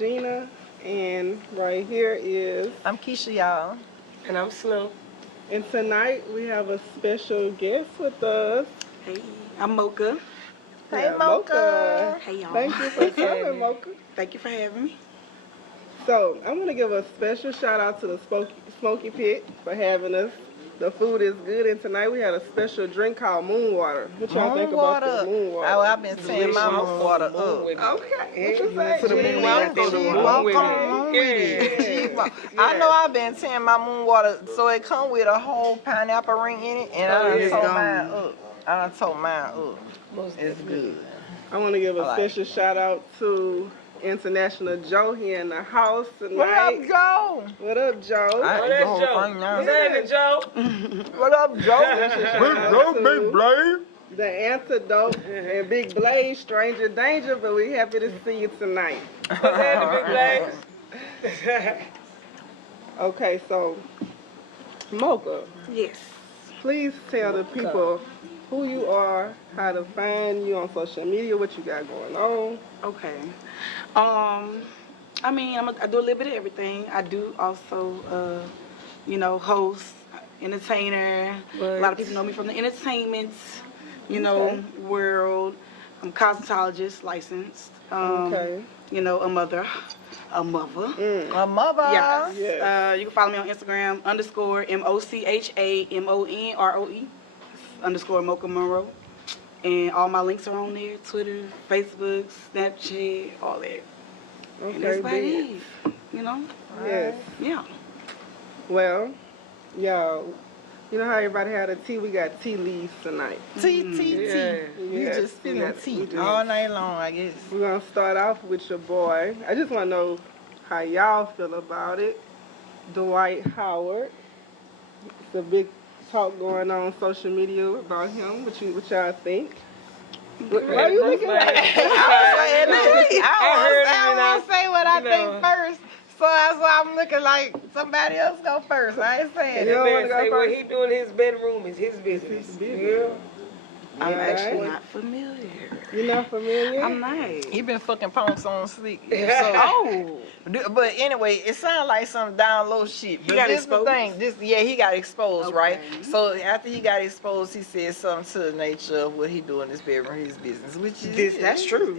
Regina, and right here is... I'm Keisha, y'all. And I'm Slim. And tonight we have a special guest with us. Hey, I'm Mocha. Hey, Mocha. Hey, y'all. Thank you for coming, Mocha. Thank you for having me. So, I want to give a special shout out to the Smokey Pit for having us. The food is good, and tonight we had a special drink called moon water. What y'all think about the moon water? Oh, I've been saying my moon water up. Okay. What you say? To the moon right there, the moon with it. I know I've been saying my moon water, so it come with a whole pineapple ring in it, and I done told mine up. It's good. I want to give a special shout out to International Joe here in the house tonight. What up, Joe? What up, Joe? What up, Joe? What's happening, Joe? What up, Joe? Big Blaze. The Antidote and Big Blaze, Stranger Danger, but we happy to see you tonight. What's happening, Big Blaze? Okay, so, Mocha. Yes. Please tell the people who you are, how to find you on social media, what you got going on. Okay. I mean, I do a little bit of everything. I do also, host, entertainer. A lot of people know me from the entertainment, world. I'm a cosmetologist, licensed. A mother. A mother. Yeah. Yes. You can follow me on Instagram, _MOCHAMONROE, _Mocha Monroe. And all my links are on there, Twitter, Facebook, Snapchat, all that. Okay, And that's about it, Yes. Yeah. Well, y'all, you know how everybody had a tea? We got tea leaves tonight. Tea. Yes, You just spilling tea just- all night long, I guess. We're going to start off with your boy. I just want to know how y'all feel about it. Dwight Howard. It's a big talk going on social media about him. What y'all think? Why are you looking like I want to say what I think first. So that's why I'm looking like somebody else go first. I ain't saying You it. don't want to go Say what first? he doing in his bedroom is his business. Yeah. I'm Yeah. actually not familiar. You not familiar? I'm not. He been fucking punks on sleep. Oh. But anyway, it sounds like some down low shit. But got this exposed? The thing. He got exposed, Okay. right? So after he got exposed, he said something to the nature of what he do in his bedroom, his business, which is That's true.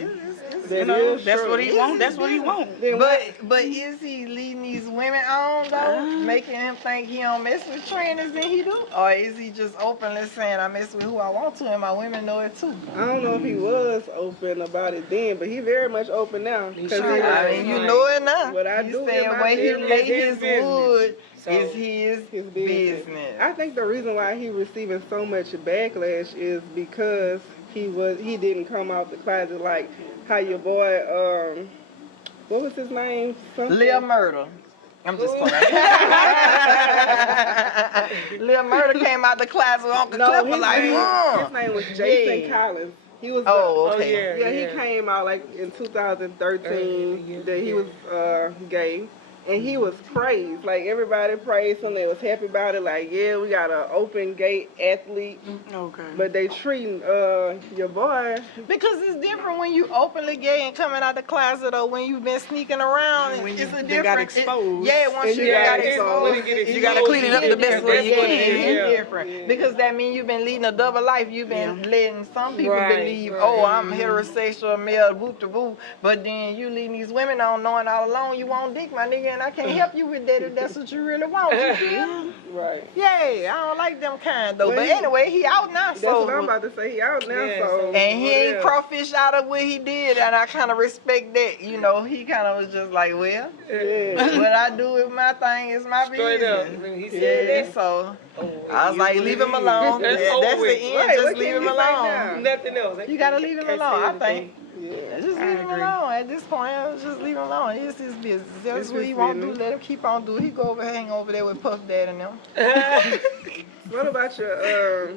That is That's true. what he want. That's what he want. Then But is he leading these women on though, making him think he don't mess with trainers and he do, or is he just openly saying I mess with who I want to and my women know it too? I don't know if he was open about it then, but he very much open now. He 'Cause sure he is. I mean, you know it now. What I He's do saying in my where he business lay is his wood So- is his business. I think the reason why he receiving so much backlash is because he didn't come out the closet like how your boy what was his name? Lil Murder. I'm just playing. Lil Murder came out the closet with Uncle Cliff was like, his name was Jason Collins. He was okay. he came out like in 2013 that he was gay. And he was praised. Like, everybody praised him. They was happy about it. Like, yeah, we got an open gay athlete. Okay. But they treating your boy. Because it's different when you openly gay and coming out the closet, or when you've been sneaking around. When It's you a done different. got exposed. Once And you you got got exposed, exposed. you got to clean it up the best way you can. Yeah. It's different. Because that means you've been leading a double life. You've been letting some people believe, Right. oh, I'm heterosexual, male, boot to boot. But then you leading these women on knowing all along you want dick, my nigga, and I can't help you with that if that's what you really want. You feel me? Right. Yeah, I don't like them kind though. Well, But anyway, he out now. That's what I'm about to say. He out now, so. And he ain't yeah. crawfish out of what he did, and I kind of respect that. You know, he kind of was just like, well, what I do with my thing is my Straight up. business. He said that. So I was like, leave him alone. That's That's over the with. end. Right, what Just leave can him you say alone. now? Nothing else. You gotta leave him Can't say alone, I anything. think. Just leave him alone. At this point, just leave him alone. It's his business. That's It's what his he want to do. business. Let him keep on doing. He go over, hang over there with Puff Dad and them. What about your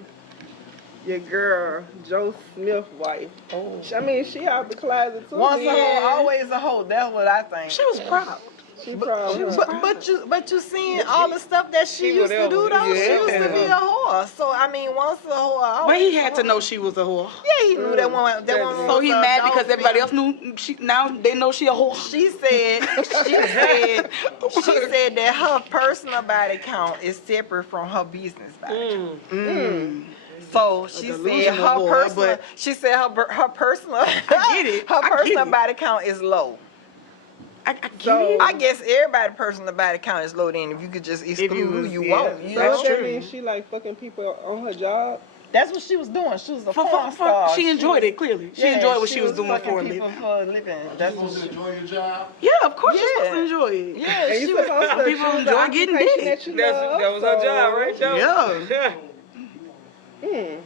girl, Joe Smith wife? I mean, she out the closet too. Once a hoe, always a hoe. That's what I think. She was proud. She proud of her. But you seeing all the stuff that she used to do though. She used to be a whore. So I mean, once a whore. But he had to know she was a whore. Yeah, he knew that woman. That woman. So he mad because everybody else knew. Now they know she a whore. She said that her personal body count is separate from her business body. So she said her personal. I get it. Her personal body count is low. I get it. I guess everybody's personal body count is low. Then if you could just exclude who you want, you know? So that means she like fucking people on her job. That's what she was doing. She was a porn star. She enjoyed it, clearly. She enjoyed what she was doing for a living. That's You what supposed to enjoy your job? Yeah, of course you're supposed to enjoy it. Yeah, And she you was. supposed to people choose enjoy the getting occupation dick. that you That love, was her job, right, Joe? Yeah.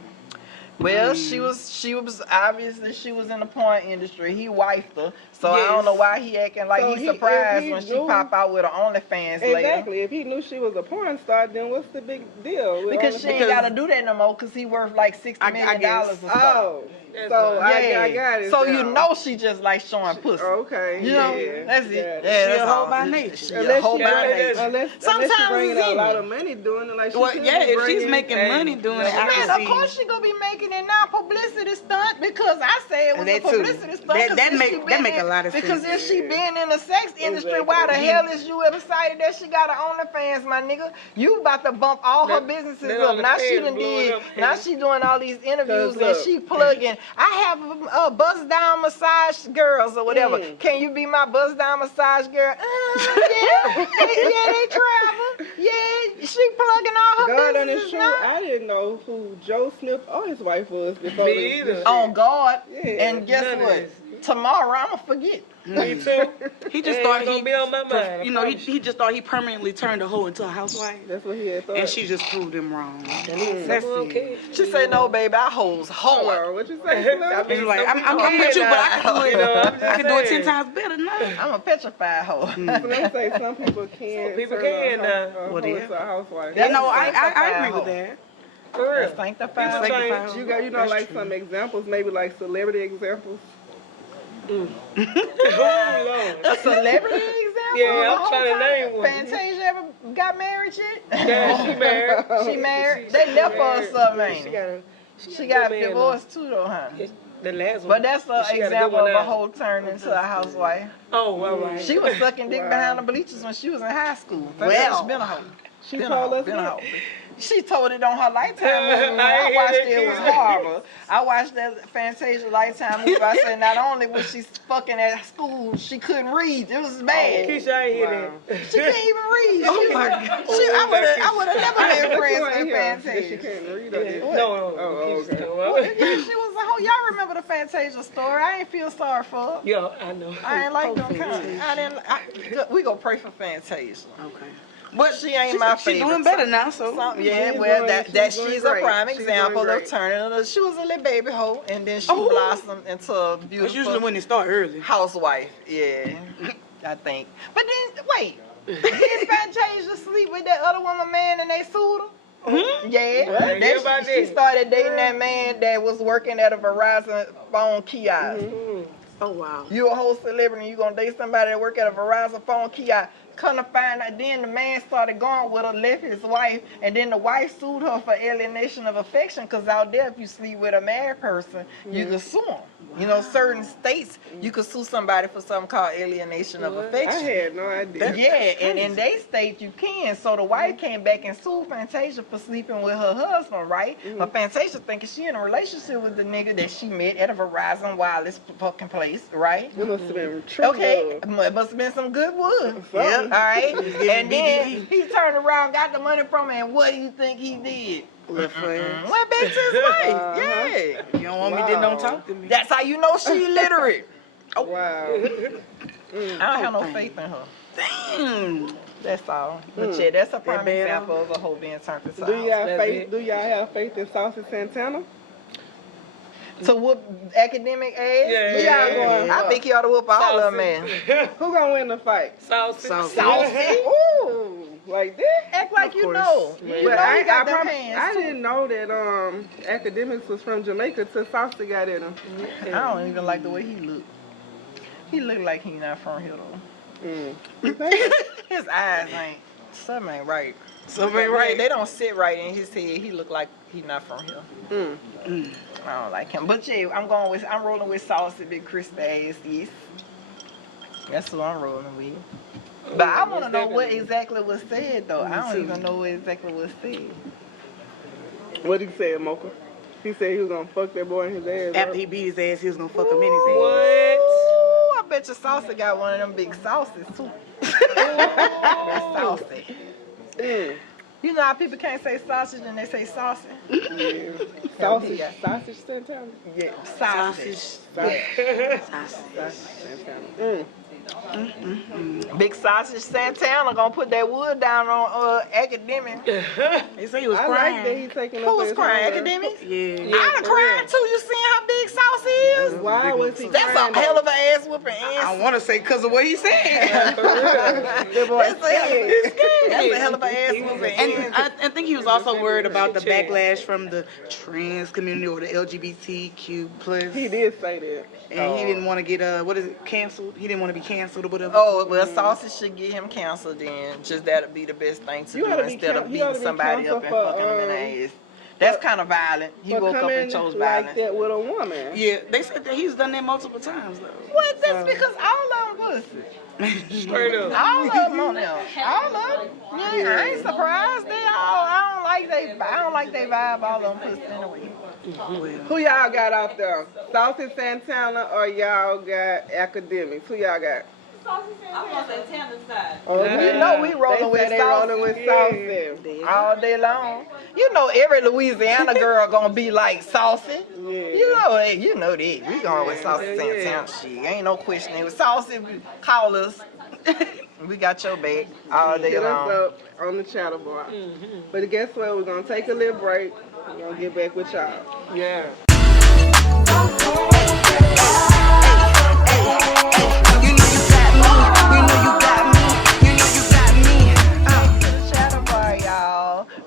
Well, she was obviously she was in the porn industry. He wifed her, so I don't know why he acting like So he's surprised when she knew- pop out with her OnlyFans later. Exactly. If he knew she was a porn star, then what's the big deal? with Because she ain't gotta do that no more because he worth like $60 million or something. Oh, so I got it. So now. you know she just like showing pussy. Okay. You know, yeah. that's it. Yeah. Yeah, She that's a hoe all. by nature. She a Unless hoe she, by nature. unless Sometimes she bringing it's a in lot it. of money doing it, like she Well, could yeah, be if she's bringing- making money doing it, I Man, can of see. course she gonna be making it now publicity stunt because I say it was That a too. publicity stunt. That 'cause make- if she that been make a in- lot of Because sense. if she been in the sex industry, why the hell is you excited that she got her OnlyFans, my nigga? You about to bump all her businesses that up. Now she OnlyFans done blowing did. up, Now and- she doing all these interviews and look. she plugging. I have a bust down massage girls or whatever. Can you be my bust down massage girl? Yeah, they travel. Yeah, she plugging all her God on his businesses truth, now. I didn't know who Joe Smith or his wife was before Me this either. shit. On God. Yeah, And guess none of what? this. Tomorrow I'ma forget. Me too. He just It thought ain't gonna be on my mind. you know, he just thought he permanently turned a hoe into a housewife, That's what he had thought. and she just proved him wrong. That's That's okay. it. She said, "No, baby, I hoes hard." Hold on, what you say, Slim? He's like, I'm Okay, with you, but I can do it. you know, I'm just I can do it 10 saying. times better now. I'm a petrified hoe. Slim say some people can. Some people turn can, a Well, hoe yeah. into a housewife. That's No, I sanctified agree with hoe. that. For real. Sanctified. People change. Sanctified. You got, That's like true. some examples, maybe like celebrity examples. Oh, Lord. A celebrity example? Yeah, of a I'm whole trying to time? name one. Fantasia ever got married yet? Yeah, she married. She married? They left her or something, ain't She it? got a She got good man, divorced too though, huh? the last one. But that's an She got a good example one of a now. whole turn into a housewife. Oh, all right. She was sucking dick Wow. behind the bleachers when she was in high school. Well. She been a hoe. She Been a told hoe, us been a that. hoe. She told it on her Lifetime movie. When I I ain't watched hear it, that it was either. horrible. I watched that Fantasia Lifetime movie. I said not only was she fucking at school, she couldn't read. It was bad. Keisha, I ain't hear Wow. that. She couldn't even read. Oh my God. I would have never been But friends you ain't with here. That she Fantasia. can't read or No, that. no. Oh, okay. Yeah, she was a hoe. Y'all remember the Fantasia story? I ain't feel sorry for her. Yeah, I know. I ain't like them kind. I didn't. We gonna pray for Fantasia. Okay. But she ain't my She's favorite. doing better now, so. Yeah, She's well, doing she's a great. prime She's example doing of great. turning. She was a little baby hoe, and then she Oh. blossomed into a It's beautiful usually when it start early. housewife. Yeah, I think. But then wait, did Fantasia sleep with that other woman man and they sued her? Yeah, What? Then Everybody she did. started dating that man that was working at a Verizon phone kiosk. Oh, wow. You a whole celebrity, you gonna date somebody that work at a Verizon phone kiosk. Come to find out, then the man started going with her, left his wife, and then the wife sued her for alienation of affection. Cause out there, if you sleep with a married person, you can sue them. You know, certain states you could sue somebody for something called alienation of I affection. had no idea. Yeah, and in they state you can. So the wife came back and sued Fantasia for sleeping with her husband, right? But Fantasia thinking she in a relationship with the nigga that she met at a Verizon wireless fucking place, right? It must have been true. Okay, love. it must have been some good wood. Something. Yeah, all right. And then BDD. he turned around, got the money from her, and what do you think he did? Left her ass. Went back to his wife. Yeah. You don't want me, then don't talk to me. That's how you know she illiterate. Wow. I don't have no faith in her. Damn. That's all. But yeah, that's a prime bad, example of a whole being turned to Do y'all That's faith? it. Do y'all have faith in Saucy Santana? To whoop academic ass? Yeah. Going I think he ought to whoop all of them, man. Who gonna win the fight? Saucy. Saucy. Ooh, like that? Act like Of you course. know. You But know he got them prob- hands. I too. didn't know that academics was from Jamaica till Saucy got in him. I don't even like the way he looked. He looked like he not from here though. His eyes ain't. Something ain't right. Something ain't right. They don't sit right in his head. He look like he not from here. I don't like him. But yeah, I'm rolling with Saucy Big Crispy ass. Yes. That's who I'm rolling with. But I want to know what exactly was said though. I don't even know what exactly was said. What did he say, Mocha? He said he was gonna fuck that boy in his ass. After he beat his ass, he was gonna fuck him in his ass. What? Ooh, I bet your Saucy got one of them big sauces too. That's saucy. You know how people can't say sausage and they say saucy? Yeah. Sausage Santana? Yeah, sausage. Sausage Santana. Big Sausage Santana gonna put that wood down on Academic. They say he was I crying. like that he's taking Who up was his crying? hunger. Academic? Yeah. I done cried too. You seen how big Sauce is? Why was he That's crying? a hell of an ass whooping. I want to say because of what he said. That boy That's scared. a hell of an ass whooping. And I think he was also worried about the backlash from the trans community or the LGBTQ plus. He did say that. And he didn't want to get canceled. He didn't want to be canceled or whatever. Oh, well, Saucy should get him canceled then. Just that'd be the best thing to You do oughta be instead of you oughta beating be somebody up and canceled fucking for, them in the ass. That's kind of violent. He For woke up and coming chose like violence. that with a woman. Yeah, they said that he's done that multiple times though. What? That's because all of them pussy. Straight up. All of them on them. All of them. Yeah, I ain't surprised. I don't like they vibe. All of them pussy anyway. Who y'all got out there? Saucy Santana or y'all got Academics? Who y'all got? I'm gonna say Tanner's side. Oh, You know we rolling with they Saucy. rolling with Saucy. All day long. You know every Louisiana girl gonna be like Saucy. Yeah. You know that. We going with Saucy Santana shit. Ain't no questioning. With Saucy, call us. We got your back all day Hit us long. up on the channel board. But guess what? We're gonna take a little break. We're gonna get back with y'all. Yeah.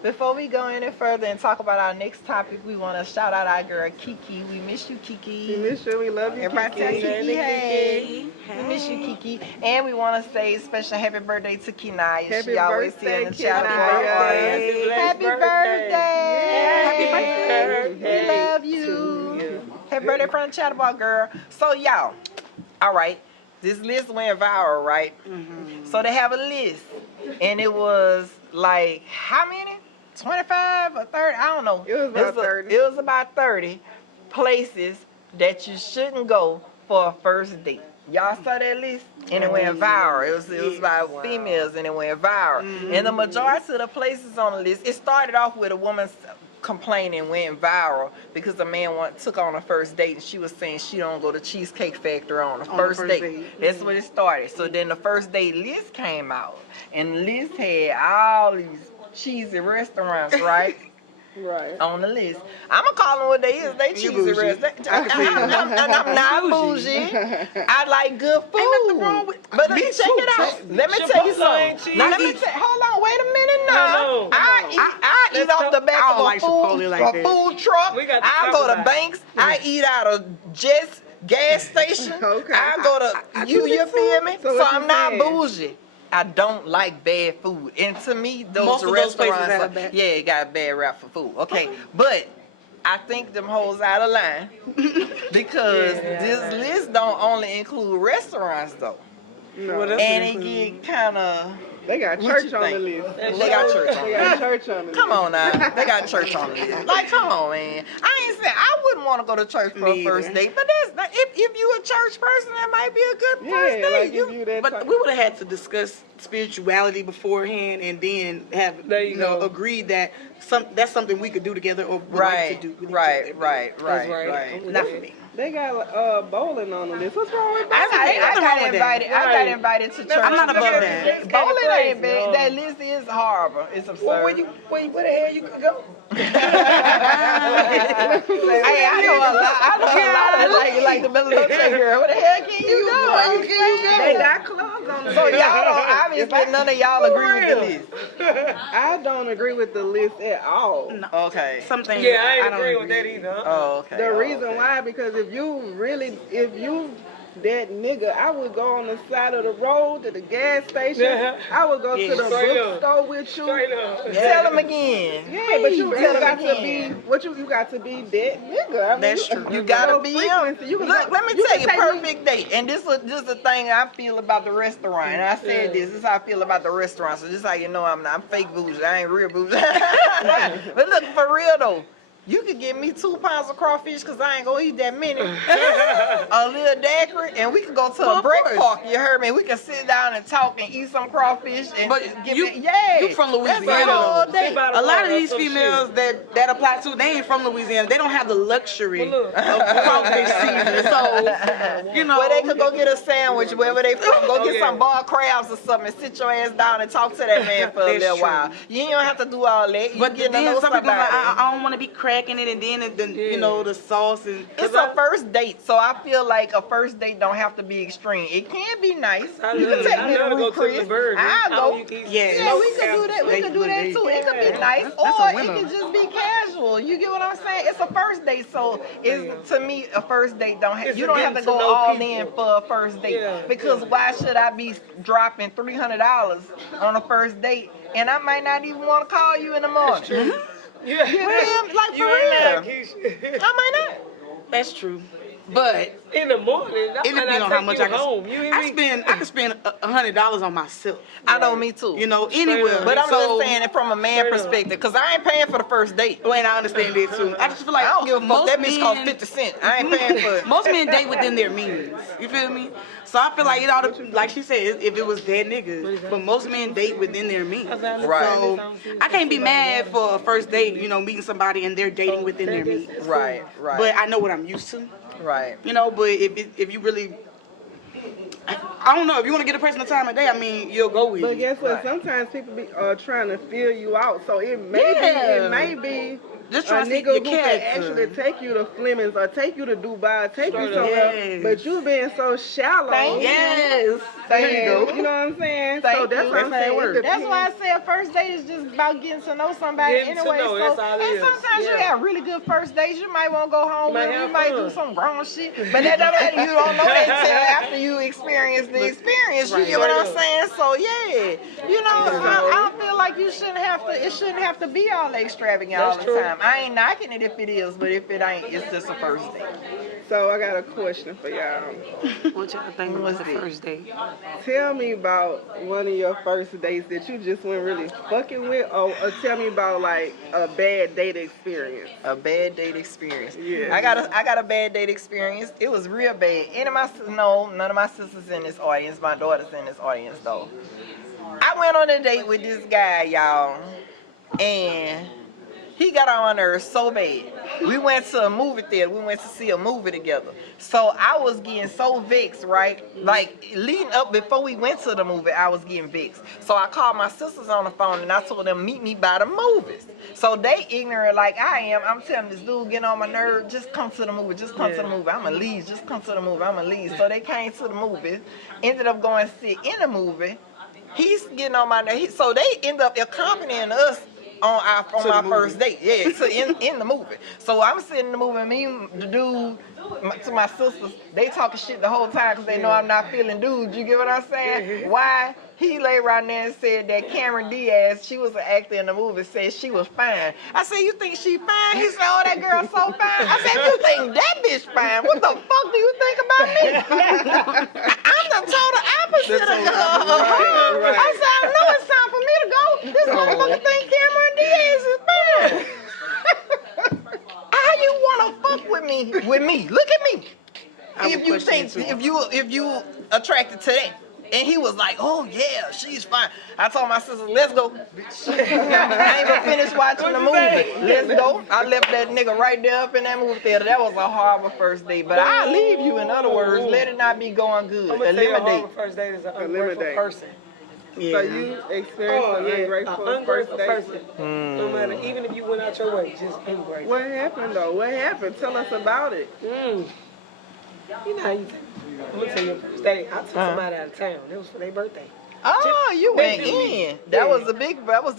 Before we go any further and talk about our next topic, we want to shout out our girl Kiki. We miss you, Kiki. We miss you. We love you, Everybody tell Kiki. Kiki, hey. We miss you, Kiki. And we want to say special happy birthday to Kenaya. Happy She always birthday, here in the chat for Kenaya. our audience. Happy birthday. Happy birthday. We love you. Happy birthday from the Chatterbox girl. So y'all, all right, this list went viral, right? So they have a list, and it was like how many? 25 or 30? I don't know. It was about 30. It was about 30 places that you shouldn't go for a first date. Y'all saw that list? And it went viral. It was about females and it went viral. And the majority of the places on the list, it started off with a woman complaining went viral because a man took on a first date and she was saying she don't go to Cheesecake Factory on the first date. That's where it started. So then the first date list came out. And the list had all these cheesy restaurants, right? Right. On the list. I'm going to call them what they is. They cheesy restaurants. I'm not bougie. I like good food. Ain't nothing wrong with But check it out. Let me tell you something. Now, hold on, wait a minute now. I eat off the back of a food truck. I go to Banks. I eat out of Jess gas station. Okay. I go to you feel me? So So what I'm you not saying? bougie. I don't like bad food. And to me, those Most of those places restaurants, have bad- it got a bad rap for food. Okay. But I think them hoes out of line because this list don't only include restaurants though. No. And it get kind of... They got What church you on the think? list. They got church on They the got list. church on the list. Come on now. They got church on the list. Like, come on, man. I ain't saying I wouldn't want to go to church for a first date, but if you a church person, that might be a good first Yeah, date. like if you that But type- we would have had to discuss spirituality beforehand and then have There you go. agreed that that's something we could do together or would like to do with each other. That's right. Not for me. They got bowling on the list. What's wrong with I bowling? got invited to church. I'm not above that. Bowling ain't bad. That list is horrible. It's absurd. Where the hell you could go? Hey, I know a lot of like the military girl. What the hell can you do? They got clubs on the So list. y'all don't, obviously none of y'all agree with the list. I don't agree with the list at all. Okay. Something. Yeah, I ain't don't agree with that either. Oh, okay. The Oh, reason okay. why, because if you that nigga, I would go on the side of the road to the gas station. I would go to the bookstore with you. Tell him again. Yeah, but you got to be you got to be that nigga. I mean, That's true. You gotta be him. Look, let me tell you, perfect date. And this is the thing I feel about the restaurant. And I said this is how I feel about the restaurant. So just how you know I'm fake bougie. I ain't real bougie. But look, for real though. You could give me 2 pounds of crawfish because I ain't gonna eat that many. A little daiquiri, and we could go to a break park. You heard me? We can sit down and talk and eat some crawfish. And You from Louisiana? All day. A lot of these females that apply to, they ain't from Louisiana. They don't have the luxury of crawfish season. So, you know. Where they could go get a sandwich, wherever they from, go get some bar crabs or something, and sit your ass down and talk to that man for a little while. You don't have to do all that. You But get to then know some people somebody. like, I don't want to be cracking it, and then you know, the sauce and. It's a first date, so I feel like a first date don't have to be extreme. It can be nice. You can take me to Ruth Chris. I'll go. Yeah, we could do that. We could do that too. It could be nice, or it could just be casual. You get what I'm saying? It's a first date, so it's to me a first date don't have. You don't have to go all in for a first date because why should I be dropping $300 on a first date and I might not even want to call you in the morning? Yeah, like for real. I might not. That's true. But in the morning, it depends on how much I can. I can spend $100 on myself. I know, me too. You know, anywhere. But I'm just saying it from a man perspective, because I ain't paying for the first date. Well, and I understand that too. I just feel like I don't give a fuck. That bitch cost 50 cents. I ain't paying for it. Most men date within their means. You feel me? So I feel like it ought to, like she said, if it was that nigga. But most men date within their means. Right. So I can't be mad for a first date, you know, meeting somebody and they're dating within their means. Right. But I know what I'm used to. Right. You know, but if you really, I don't know, if you want to get a person the time of day, I mean, you'll go with it. But guess what? Sometimes people be trying to fill you out, so it may be just a trying to nigga who your can actually take you to Fleming's or take you to Dubai, take you somewhere, but you being so shallow. Thank you. You know what I'm saying? Thank so that's you. what I'm saying. That's why I said first date is just about getting to know somebody anyway. And sometimes you have really good first dates. You might want to go home with them. You might do some grown shit. But that don't you don't know that until after you experience the experience. You get what I'm saying? So yeah. You know, I feel like you shouldn't have to, it shouldn't have to be all extravagant all the time. I ain't knocking it if it is, but if it ain't, it's just a first date. So I got a question for y'all. What y'all think was the first date? Tell me about one of your first dates that you just weren't really fucking with, or tell me about like a bad date experience. A bad date experience. Yeah. I got a bad date experience. It was real bad. None of my sisters in this audience. My daughter's in this audience though. I went on a date with this guy, y'all, and he got on my nerves so bad. We went to a movie theater. We went to see a movie together. So I was getting so vexed, right? Like, leading up, before we went to the movie, I was getting vexed. So I called my sisters on the phone, and I told them, meet me by the movies. So they ignorant like I am. I'm telling this dude getting on my nerves, just come to the movie. Just come to the movie. I'm going to leave. Just come to the movie. I'm going to leave. So they came to the movie, ended up going to sit in the movie. He's getting on my nerves. So they end up accompanying us on my first date, so in the movie. So I'm sitting in the movie, and me, the dude, to my sisters, they talking shit the whole time because they know I'm not feeling dude. You get what I'm saying? Why? He lay right there and said that Cameron Diaz, she was an actor in the movie, said she was fine. I said, you think she fine? He said, oh, that girl's so fine. I said, you think that bitch fine? What the fuck do you think about me? I'm the total opposite of her. Right. I said, I know it's time for me to go. This motherfucker think Cameron Diaz is fine. How you wanna fuck with me? Look at me. If you think, if you attracted to that. And he was like, oh yeah, she's fine. I told my sister, let's go. I ain't gonna finish watching the movie. Let's go. I left that nigga right there up in that movie theater. That was a horrible first date. But I'll leave you, in other words. Let it not be going good. Eliminate. First date is an ungrateful person. Yeah. So you experienced an ungrateful first date? No matter, even if you went out your way, just ungrateful. What happened though? What happened? Tell us about it. You know how you think. I'm gonna tell you a first date. I took somebody out of town. It was for their birthday. Oh, you went Basically, in. That was a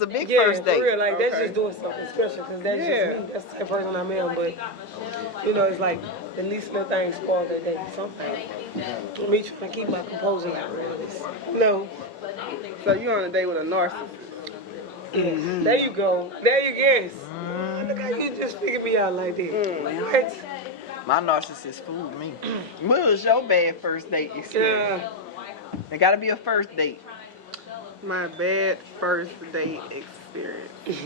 big Yeah, first date. for real, like that's Okay. just doing something special because that's Yeah. just me. That's the type of person I am. But you know, it's like the least little thing spoiled that day. Something. Me trying to keep my composure like this. No. So you on a date with a narcissist? Yes. There you go. There you guess. Look how you just figured me out like that. What? My narcissist fooled me. What was your bad first date experience? It gotta be a first date. My bad first date experience.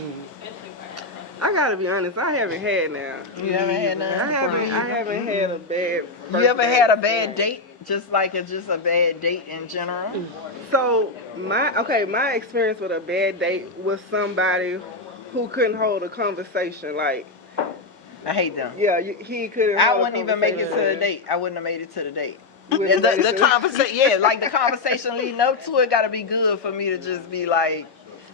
I gotta be honest, I haven't had now. You haven't had none? I haven't had a bad first You ever date had a bad experience. date? Just like it's just a bad date in general? So my experience with a bad date was somebody who couldn't hold a conversation. Like, I hate them. yeah, he couldn't. I hold a wouldn't even make it to the conversation. date. I wouldn't have made it to the date. You And wouldn't have made the it to- conversation, yeah, like the conversation leading up to it gotta be good for me to just be like,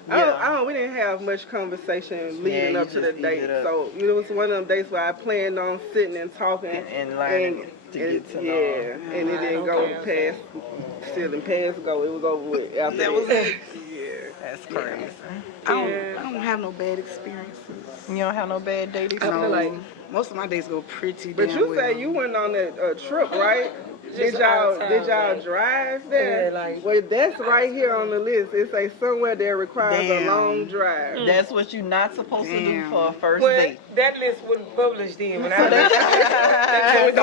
yeah. We didn't have much conversation leading you up to the just eat date. it up. So it was one of them dates where I planned on sitting and talking And learning to get to know. Yeah, and it didn't go past still past go. It was over with after That was it. Yeah. That's crazy. I don't have no bad experiences. You don't have no bad date I experience? feel like Most of my days go pretty But damn you well. say you went on a trip, right? Did Just out of y'all town, drive there? Yeah, like- Well, that's right here on the list. It say somewhere that requires Damn. a long drive. That's what you're not supposed to do Damn. for a first Well, date. that list wasn't published then. When I So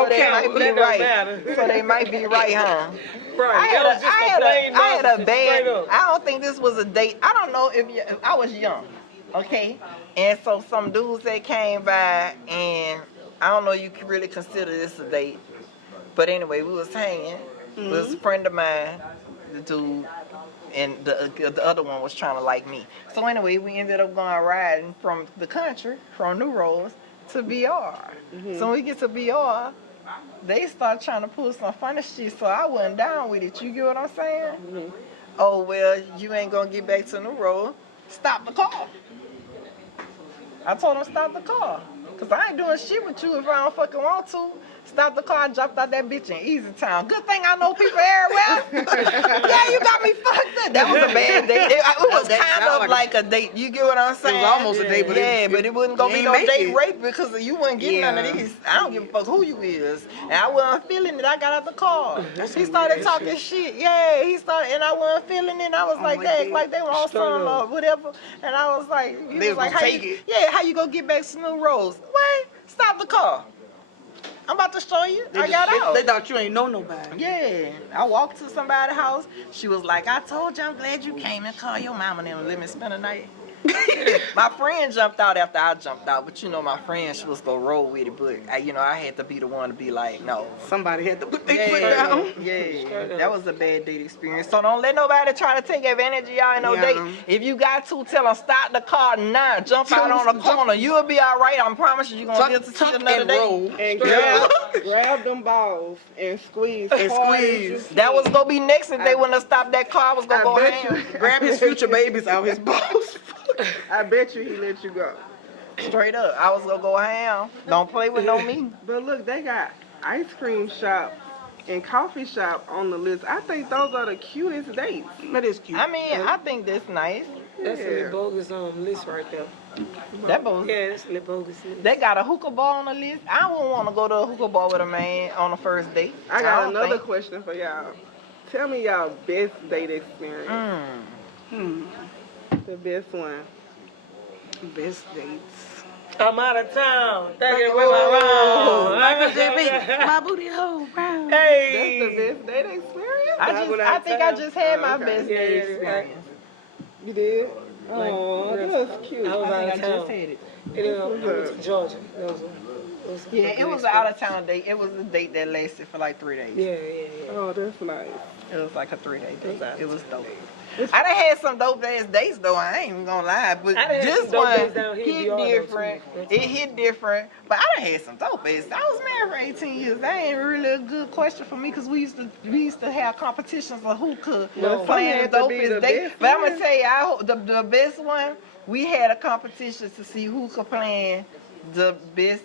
they count. might be That don't right. matter. So they might be right, huh? Right. I had that was just a plain a nonsense, bad. straight up. I don't think this was a date. I don't know if I was young, okay, and so some dudes that came by, and I don't know you can really consider this a date, but anyway, we was hanging. It was a friend of mine, the dude, and the other one was trying to like me. So anyway, we ended up going riding from the country, from New Roads to BR. So when we get to BR, they start trying to pull some funny shit, so I wasn't down with it. You get what I'm saying? Oh, well, you ain't gonna get back to New Road. Stop the car. I told him stop the car. Cause I ain't doing shit with you if I don't fucking want to. Stop the car and dropped out that bitch in Easy Town. Good thing I know people everywhere. Yeah, you got me fucked up. That was a bad date. It was kind of like a date. You get what I'm saying? It was almost a date, but it wasn't gonna you be no ain't make date it. rape because you wouldn't get none of these. I don't give a fuck who you is. And I wasn't feeling it. I got out the car. He started talking shit. Yeah, he started, and I wasn't feeling it. And I was like, my they act God. like they were on something or whatever. And I was like, he They was like, was how gonna take you, it. yeah, how you gonna get back to New Roads? Wait, stop the car. I'm about to show you. I got out. They thought you ain't know nobody. Yeah, I walked to somebody's house. She was like, I told you I'm glad you came and called your mama and let me spend the night. My friend jumped out after I jumped out, but you know my friend, she was gonna roll with it, but I had to be the one to be like, no. Somebody had to put their foot down. Yeah, that was a bad date experience. So don't let nobody try to take advantage of y'all in no date. If you got to, tell them stop the car now, jump out on the corner. You'll be all right. I promise you, you're gonna live to see another and day. roll. And grab them balls and squeeze. And hard as squeeze. you can. That was gonna be next if they wouldn't have stopped that car. I was gonna I go bet ham. you. Grab his future babies out his balls. I bet you he let you go. Straight up, I was gonna go ham. Don't play with no me. But look, they got ice cream shop and coffee shop on the list. I think those are the cutest dates. That is cute. I mean, I think that's nice. That's a little bogus list right there. That both. Yeah, that's a little bogus list. They got a hookah bar on the list. I wouldn't want to go to a hookah bar with a man on the first date. I got don't another think. question for y'all. Tell me y'all best date experience. The best one. Best dates. I'm out of town. Thank you with my round. Michael J.B. My booty hole round. Hey. That's the best date experience? I think I just had my okay. best Yeah, date yeah, experience. You did? Oh, that was cute. I was out of I just town. had it. I went to Georgia. That was Yeah, it was an out of town date. It was a date that lasted for like 3 days. Yeah. Oh, that's nice. It was like a 3-day date. It was dope. I done had some dope ass dates though. I ain't even gonna lie, but I done had this some dope one dates down here in hit BR though, different. too. It hit different. But I done had some dope ass. I was married for 18 years. That ain't really a good question for me because we used to have competitions of who could plan had the to be dopest the date. best But I'm one. gonna tell you, the best one. We had a competition to see who could plan the best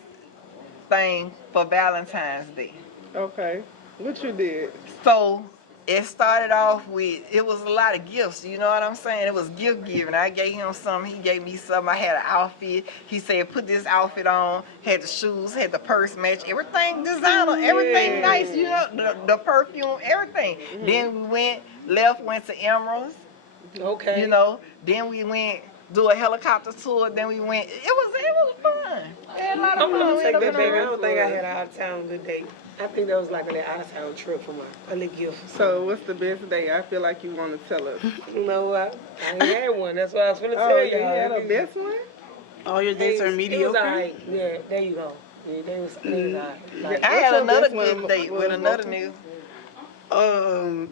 thing for Valentine's Day. Okay. What you did? So it started off with, it was a lot of gifts, you know what I'm saying? It was gift giving. I gave him some, he gave me some. I had an outfit. He said, put this outfit on, had the shoes, had the purse match, everything designer, everything nice, you know, the perfume, everything. Then we went to Emerald's, Okay. you know, then we went do a helicopter tour, then we went, it was fun. We had a lot of I'm fun. gonna We take ended that up in back. I a don't think I had an out of town good date. I think that was like a little out of town trip for a little gift. So what's the best day? I feel like you want to tell us. You know what? I ain't had one. That's what I was gonna tell Oh, y'all. you had a best one? All your dates are It was mediocre. alright. Yeah, there you go. Yeah, they was alright. Like, I had your another best one good date with was another Smokey? nigga.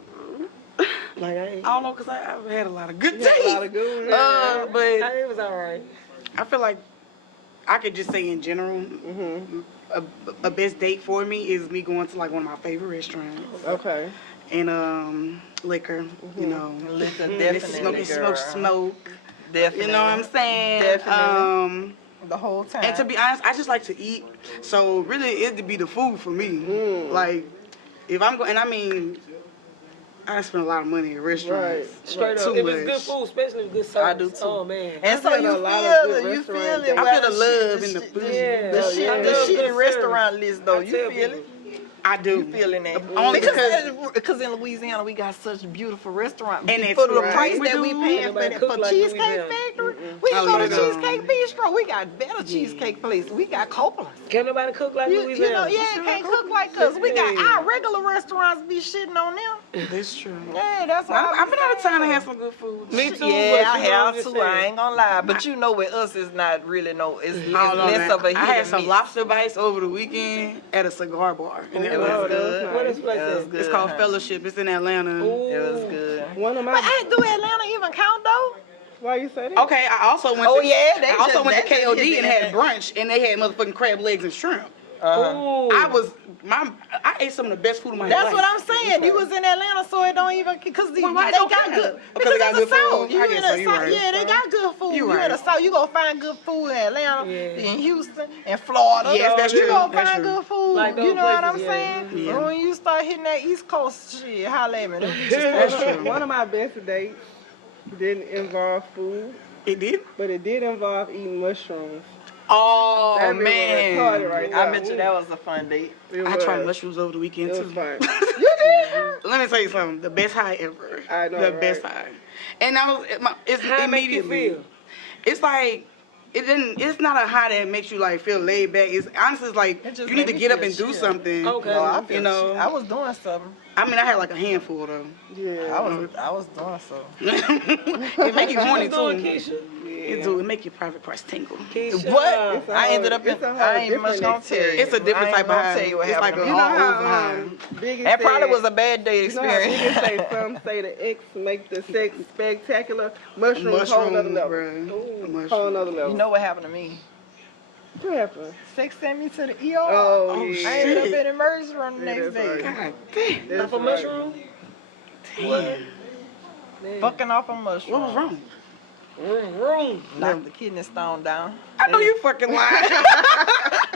like I ain't. I don't know, cause I've had a lot of good You had a lot dates. of good ones. But It was alright. I feel like I could just say in general, a best date for me is me going to like one of my favorite restaurants Okay. and liquor. You know, Listen, smoke, definitely, girl. smoke. Definitely. You know what I'm saying? Definitely. The whole time. And to be honest, I just like to eat. So really, it'd be the food for me. Like, if I'm going, and I mean, I spend a lot of money at restaurants. Straight up. Too If it's good much. food, especially if good service. I do too. Oh man. And so I've you had a lot of good feel restaurant it. dates. I feel the love in the food. Yeah. The Oh, shit, yeah. the Love shitty good restaurant list though. I You tell feel people. it? I do. You feeling that? Only Because in Louisiana we got such beautiful restaurants. And For it's the right. price We that we do. paying Nobody for cook like Cheesecake Louisiana. Factory, we can Oh, go yeah, to no. Cheesecake Bistro. We got better cheesecake places. We got Coppola. Can't nobody cook like You Louisiana. know, yeah, can't cook like us. We got our regular restaurants be shitting on them. That's true. Yeah, that's why I've been out of town and had some good food. Me too. Yeah, but I you know, I'm have just too. saying. I ain't gonna lie, but you know, with us, it's not really it's I don't know, less man. of a hit I had and some miss. lobster bites over the weekend at a cigar bar. And It it was was good. What is place It was at? good. It's called huh? Fellowship. It's in Atlanta. It was good. One of But my. do Atlanta even count though? Why you say that? Okay, I also went. Oh, to, yeah, they I also just- went to they just KOD hit and it had in. brunch, and they had motherfucking crab legs and shrimp. Ooh. I ate some of the best food of my life. That's what I'm saying. You was in Atlanta, so it don't even because they Well, why it got don't good. count? Because Because they got it's the good food? South. You I in guess the so, you South? right. Yeah, they got good food. You You in right. the South? You gonna find good food in Atlanta, Yeah. in Houston, in Florida. Yes, that's you true. gonna That's find true. good food. Like those you know what I'm places, yeah. saying? Yeah. But when you start hitting that East Coast shit, holla at me. Them bitches That's crazy. true. One of my best dates didn't involve food, It did? but it did involve eating mushrooms. Oh, That bitch was man. retarded right I there. bet you that was a fun date. It I was. tried mushrooms over the weekend, It was too. fun. Let me tell you something. The best high ever. I know, The right? best high. And it's How it make you immediately. feel? It's like, it's not a high that makes you like feel laid back. It's honestly, it's like It just you need to made me get up feel and do chill. something. Okay. No, I feel You know. I was doing something. I mean, I had like a handful though. Yeah. I was doing something. It make you horny Doing too. Keisha. It do. It make your private parts tingle. Keisha. What? It's a I whole- ended up in. it's a whole I ain't much different gonna tell you. It's a different I ain't type of gonna high. tell you what It's like happened. a You know all over how high. Biggie That probably said- was a bad day You know how experience. Biggie say some say the X make the sex spectacular. Mushrooms whole nother Mushrooms, level. bro. Whole Mushrooms. nother level. You know what happened to me? what happened? Sex sent me to the ER. Oh, I yeah. ended up in the emergency room the Yeah, next that's day. right. God damn. That's Off a right. mushroom? Damn. Fucking off a mushroom. What was wrong? Room. Knocked the kidney stone down. I know you fucking lied.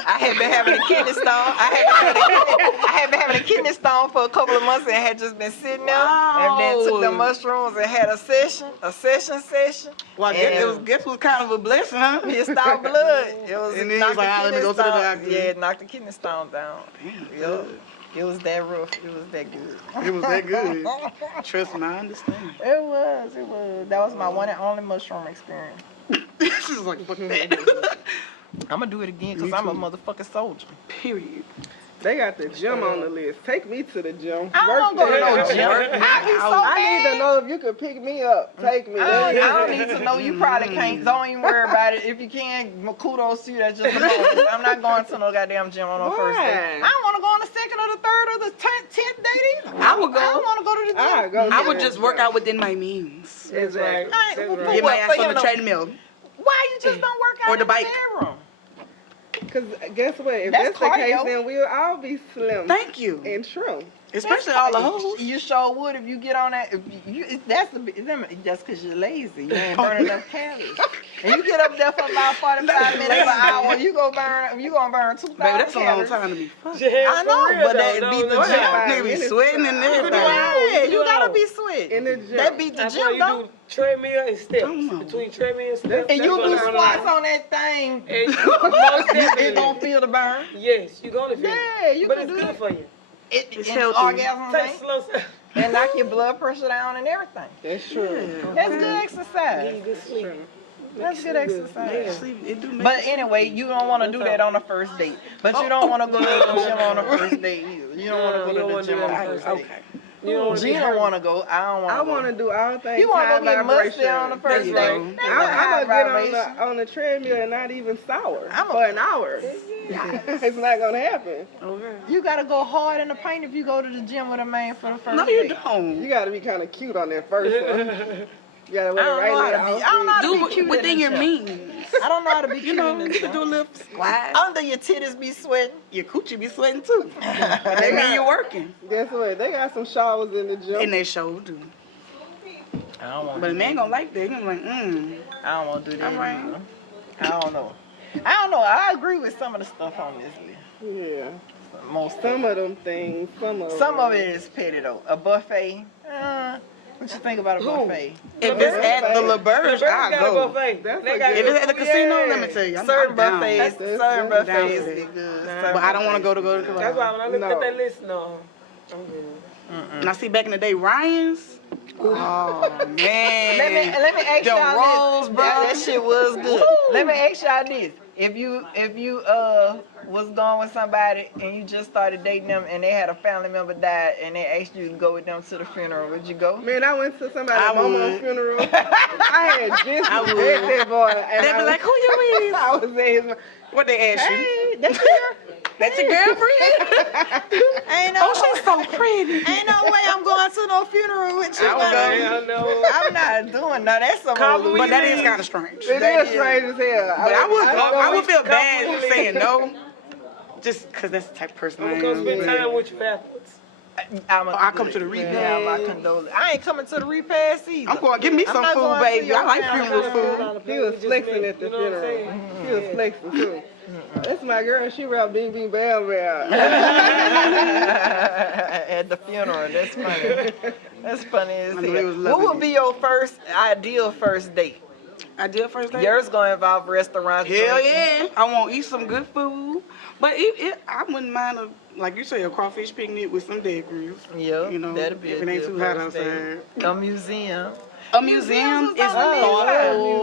I had been having a kidney stone. I had been having a kidney stone for a couple of months and had just been sitting there. And then took the Wow. mushrooms and had a session. Well, I guess it was kind of a blessing, huh? It stopped blood. It was And then he knocked was like, the "Ah, let me kidney go to the stone- doctor." Yeah, it knocked the kidney stone down. Damn, Yup. It was that rough. It was that good. it was that good. Trust me, I understand. It was. That was my one and only mushroom experience. She's like, fuck that. I'm gonna do it again because Me I'm a too. motherfucking soldier. Period. They got the gym on the list. Take me to the gym. I don't go to no Work gym. there. I be so I need to mad. know if you could pick me up. Take me. I don't need to know. You probably can't. Don't even worry about it. If you can, kudos to you. That's just a bonus. I'm not going to no goddamn gym on no first day. Why? I don't want to go on the second or the third or the 10th date either. I would go. I don't want to go to the gym. I go. I would just work out within my means. That's right. I- That's well, right. Get my What, ass for on him the to- treadmill. Why you just don't work out Or the in bike. the bedroom? Because guess what? If That's that's, the case, cardio. then we'll all be slim Thank you. and trim. Especially all the hoes. You sure would if you get on that. That's because you're lazy. You ain't burning enough calories. And you get up there for about 45 minutes an hour, you gonna burn 2,000 Baby, that's a long calories. time to be fucked. I know, but that beat the gym. Nigga be sweating and everything. Yeah, you gotta be sweating. In the gym. That beat the That's why gym you though. do treadmill and steps. Between treadmill and steps. And you do squats on that thing. And most It definitely. don't feel the burn. Yes, you gonna feel Yeah, you but can it's do good that. for you. It's And healthy. orgasm Take thing. slow steps. And knock your blood pressure down and everything. That's true. That's good Get exercise. you good sleep. That's good exercise. It do make But anyway, you don't want to do that on the first date. But you don't want to go to the gym on the first date either. You don't want to You go don't to wanna the gym do on that the on the first first date. date. You don't wanna be Gina hurt. want to go. I don't want to I want to do all things. You want to high go get musty vibration. on the first you date? go. That's not high I'm gonna vibration. get on the treadmill and not even sour I'm a- for an hour. It's not gonna happen. Okay. You got to go hard in the paint if you go to the gym with a man for the first No, date. you don't. You gotta be kind of cute on that first one. You gotta I wear don't the know how right to be. I don't know how to Do be cute within in your the gym. means. I don't know how to be You cute know, in you the can do a gym. little squat. Under your titties be sweating. Your coochie be sweating too. That mean you're working. Guess what? They got some showers in the gym. And they sure do. I don't want. But a man gonna like that. He gonna be like, I don't want to do that. All right. either. I don't know. I agree with some of the stuff on this list. Yeah. Most of Some it. of them things. Some of it is petty though. A buffet. What you think about a buffet? if it's at the La The Burge, burger I'll got a go. buffet. That's They a got good- If it's at the food, casino, yeah. let me tell you, Certain I'm down. buffets, That's- certain that's- buffets that's- be good. But I don't want to go to the That's club. why when I looked No. at that list, no. I'm good. And I see back in the day, Ryan's. Oh man. Let me ask The y'all rolls, this. bro. That shit was good. Let me ask y'all this. If you was going with somebody and you just started dating them and they had a family member died and they asked you to go with them to the funeral, would you go? Man, I went to somebody's I mama's would. funeral. I had just I would. met that boy. And They I be was- like, who you is? I was at his. What they ask you? Hey, that's your. That's your girlfriend? Ain't no, Oh, she's so pretty. ain't no way I'm going to no funeral with you. I would go. Hell no. I'm not doing no. That's some Call me old when But that you is leave. kind of strange. It is strange as hell. But I would feel Come bad with me. saying no, just because that's the type of person I I'm gonna spend am. time with you afterwards. I come to the repast. Yeah, my condolences. I ain't coming to the repast either. I'm going to give me I'm some not food, going to baby. your I like family funeral food. He was flexing at the funeral. He was flexing too. That's my girl. She rap Bing Bing Bam Bam. At the funeral. That's funny. That's funny as I know they hell. was What loving would be your ideal first date? I did first date. Yours gonna involve restaurants. Hell drinking. yeah. I want to eat some good food. But I wouldn't mind, like you say, a crawfish picnic with some dead grills. Yeah, You know, that'd be if a it ain't good too hot first date. outside. A museum. A museum is thoughtful.